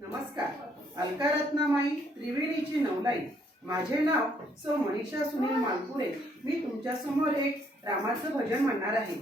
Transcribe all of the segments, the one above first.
नमस्कार. अलका रत्नामाई त्रिवेणीची नवलाई. माझे नाव सौ मनीषा सुनील मालपुरे. मी तुमच्या समोर एक रामाचं भजन म्हणणार आहे.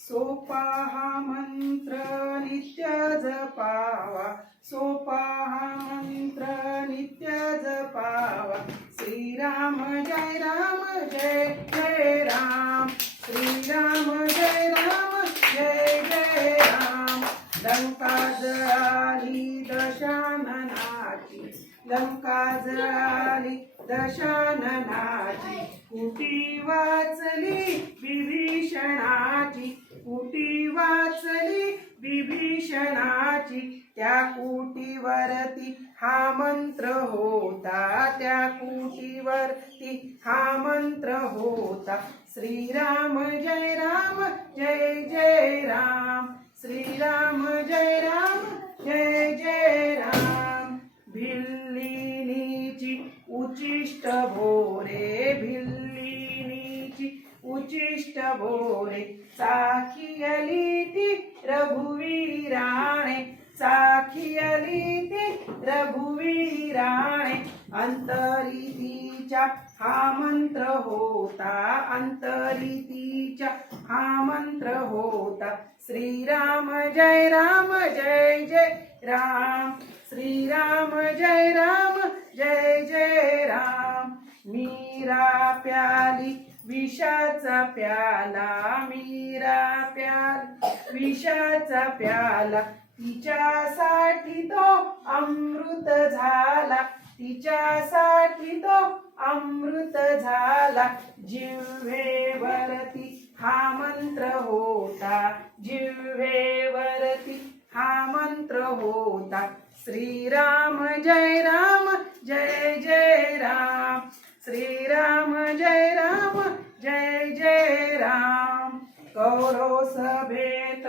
सोपा हा मंत्र नित्य जपावा, सोपा हा मंत्र नित्य जपावा. श्रीराम जय राम जय जय राम, श्रीराम जय राम जय जय राम. लंका जळाली दशाननाची, लंका जळाली दशाननाची. कुटी वाचली विभीषणाची, कुटी वाचली विभीषणाची. त्या कुटीवरती हा मंत्र होता, त्या कुटीवरती हा मंत्र होता. श्रीराम जय राम जय जय राम, श्रीराम जय राम जय जय राम. भिल्लिनीची उचिष्ट भोरे, भिल्लिनीची उचिष्ट भोरे. चाखियली ती रघुवीराणे, चाखियली ती रघुवीराणे. अंतरितीच्या हा मंत्र होता, अंतरितीच्या हा मंत्र होता. श्रीराम जय राम जय जय राम, श्रीराम जय राम जय जय राम. मीरा प्याली विषाचा प्याला, मीरा प्याली विषाचा प्याला. तिच्यासाठी तो अमृत झाला, तिच्यासाठी तो अमृत झाला. जिव्हेवरती हा मंत्र होता, जिव्हेवरती हा मंत्र होता. श्रीराम जय राम जय जय राम, श्रीराम जय राम जय जय राम. कौरव सभेत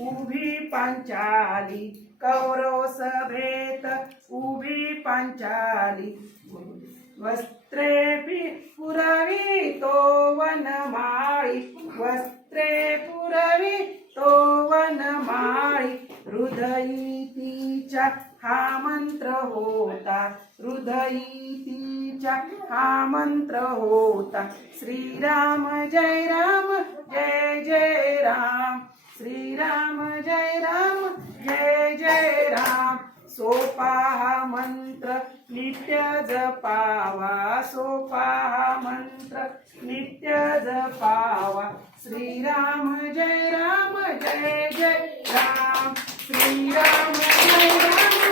उभी पांचाली, कौरव सभेत उभी पांचाली. वस्त्रे पुरवी तो वनमाळी, वस्त्रे पुरवी तो वनमाळी. हृदयी तिच्या हा मंत्र होता, हृदयी तिच्या हा मंत्र होता. श्रीराम जय राम जय जय राम, श्रीराम जय राम जय जय राम. सोपा हा मंत्र नित्य जपावा, सोपा हा मंत्र नित्य जपावा. श्रीराम जय राम जय जय राम, श्रीराम जय राम